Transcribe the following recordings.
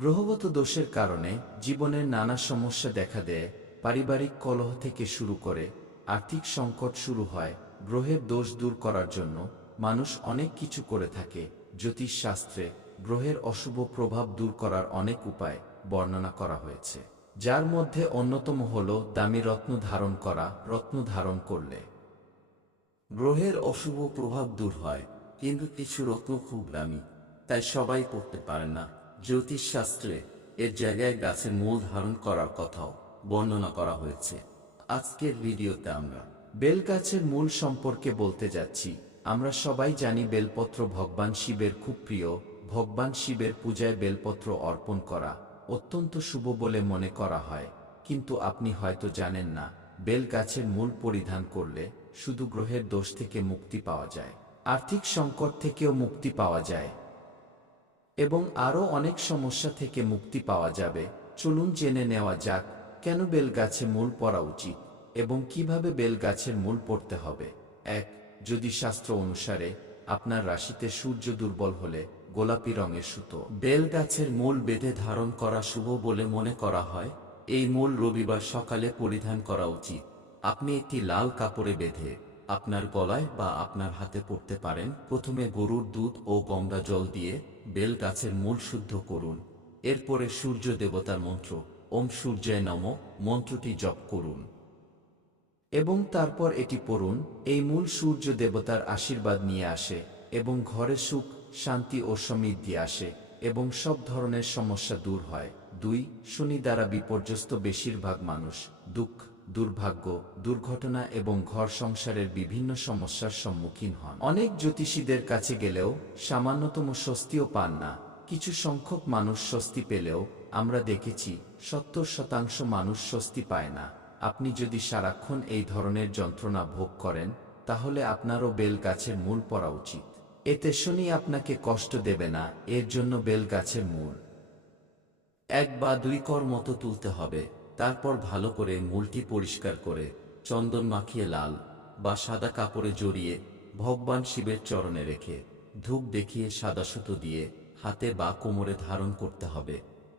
গ্রহগত দোষের কারণে জীবনের নানা সমস্যা দেখা দেয়। পারিবারিক কলহ থেকে শুরু করে আর্থিক সংকট শুরু হয়। গ্রহের দোষ দূর করার জন্য মানুষ অনেক কিছু করে থাকে। জ্যোতিষ শাস্ত্রে গ্রহের অশুভ প্রভাব দূর করার অনেক উপায় বর্ণনা করা হয়েছে, যার মধ্যে অন্যতম হল দামি রত্ন ধারণ করা। রত্ন ধারণ করলে গ্রহের অশুভ প্রভাব দূর হয়, কিন্তু কিছু রত্ন খুব দামি, তাই সবাই পড়তে পারে না। জ্যোতিষ শাস্ত্রে এর জায়গায় গাছের মূল ধারণ করার কথাও বর্ণনা করা হয়েছে। আজকের ভিডিওতে আমরা বেল গাছের মূল সম্পর্কে বলতে যাচ্ছি। আমরা সবাই জানি বেলপত্র ভগবান শিবের খুব প্রিয়। ভগবান শিবের পূজায় বেলপত্র অর্পণ করা অত্যন্ত শুভ বলে মনে করা হয়। কিন্তু আপনি হয়তো জানেন না, বেল গাছের মূল পরিধান করলে শুধু গ্রহের দোষ থেকে মুক্তি পাওয়া যায়, আর্থিক সংকট থেকেও মুক্তি পাওয়া যায় এবং আরও অনেক সমস্যা থেকে মুক্তি পাওয়া যাবে। চলুন জেনে নেওয়া যাক কেন বেল গাছে মূল পরা উচিত এবং কিভাবে বেল গাছের মূল পড়তে হবে। 1. যদি শাস্ত্র অনুসারে আপনার রাশিতে সূর্য দুর্বল হলে গোলাপি রঙের সুতো বেল গাছের মূল বেঁধে ধারণ করা শুভ বলে মনে করা হয়। এই মূল রবিবার সকালে পরিধান করা উচিত। আপনি একটি লাল কাপড়ে বেঁধে আপনার গলায় বা আপনার হাতে পড়তে পারেন। প্রথমে গরুর দুধ ও গঙ্গা জল দিয়ে বেল গাছের মূল শুদ্ধ করুন। এরপরে সূর্য দেবতার মন্ত্র ওম সূর্যায় নমঃ মন্ত্রটি জপ করুন এবং তারপর এটি পড়ুন। এই মূল সূর্য দেবতার আশীর্বাদ নিয়ে আসে এবং ঘরে সুখ, শান্তি ও সমৃদ্ধি আসে এবং সব ধরনের সমস্যা দূর হয়। 2. শনি দ্বারা বিপর্যস্ত বেশিরভাগ মানুষ দুঃখ, দুর্ভাগ্য, দুর্ঘটনা এবং ঘর সংসারের বিভিন্ন সমস্যার সম্মুখীন হন। অনেক জ্যোতিষীদের কাছে গেলেও সামান্যতম স্বস্তিও পান না। কিছু সংখ্যক মানুষ স্বস্তি পেলেও আমরা দেখেছি 70% মানুষ স্বস্তি পায় না। আপনি যদি সারাক্ষণ এই ধরনের যন্ত্রণা ভোগ করেন, তাহলে আপনারও বেল গাছের মূল পরা উচিত। এতে শনি আপনাকে কষ্ট দেবে না। এর জন্য বেল গাছের মূল 1 বা 2 কর মতো তুলতে হবে। তারপর ভালো করে মূলটি পরিষ্কার করে চন্দন মাখিয়ে লাল বা সাদা কাপড়ে জড়িয়ে ভগবান শিবের চরণে রেখে ধূপ দেখিয়ে সাদা সুতো দিয়ে হাতে বা কোমরে ধারণ করতে হবে।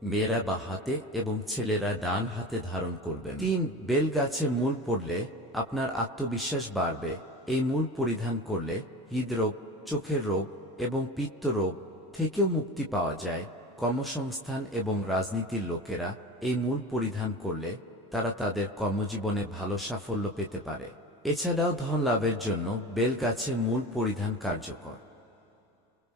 মেয়েরা বা হাতে এবং ছেলেরা ডান হাতে ধারণ করবেন। 3. বেল গাছের মূল পড়লে আপনার আত্মবিশ্বাস বাড়বে। এই মূল পরিধান করলে হৃদরোগ, চোখের রোগ এবং পিত্ত রোগ থেকেও মুক্তি পাওয়া যায়। কর্মসংস্থান এবং রাজনীতির লোকেরা এই মূল পরিধান করলে তারা তাদের কর্মজীবনে ভালো সাফল্য পেতে পারে। এছাড়াও ধন লাভের জন্য বেল গাছের মূল পরিধান কার্যকর।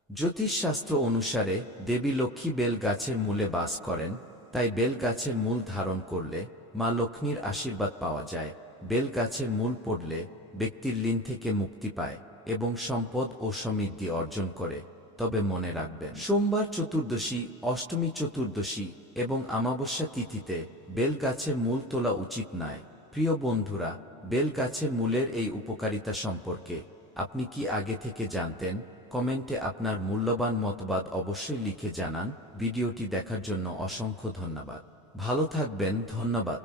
জ্যোতিষশাস্ত্র অনুসারে দেবী লক্ষ্মী বেল গাছের মূলে বাস করেন, তাই বেল গাছের মূল ধারণ করলে মা লক্ষ্মীর আশীর্বাদ পাওয়া যায়। বেল গাছের মূল পড়লে ব্যক্তির ঋণ থেকে মুক্তি পায় এবং সম্পদ ও সমৃদ্ধি অর্জন করে। তবে মনে রাখবেন, সোমবার চতুর্দশী, অষ্টমী চতুর্দশী এবং অমাবস্যা তিথিতে বেল গাছের মূল তোলা উচিত নয়। প্রিয় বন্ধুরা, বেল গাছের মূলের এই উপকারিতা সম্পর্কে আপনি কি আগে থেকে জানতেন? কমেন্টে আপনার মূল্যবান মতবাদ অবশ্যই লিখে জানান। ভিডিওটি দেখার জন্য অসংখ্য ধন্যবাদ। ভালো থাকবেন। ধন্যবাদ।